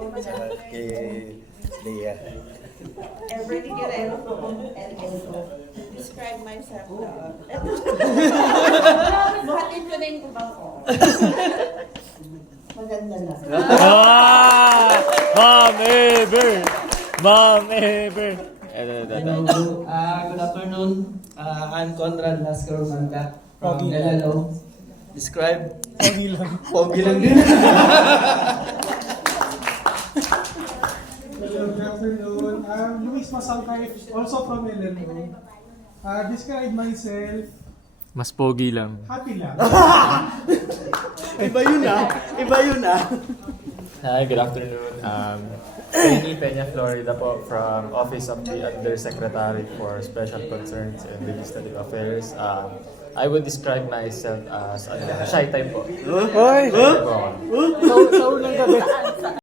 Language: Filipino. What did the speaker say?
Saka kay Leah. Everly Guerrero and Elko. Describe myself. Buhatin ko na yung kubang ko. Maganda na. Ma'am Ever! Ma'am Ever! Hello. Good afternoon. I'm Conrad Lascar Manda from LLO. Describe. Pogi lang. Pogi lang din. Hello, good afternoon. Luis Masangkay, also from LLO. Describe myself, Mas pogi lang. happy lang. Iba yun ah. Iba yun ah. Hi, good afternoon. Penny Peña Florida po from Office of the Undersecretary for Special Concerns and Legislative Affairs. I would describe myself as shy type po. Hoy! Shy type po ako. Sa unang gabi.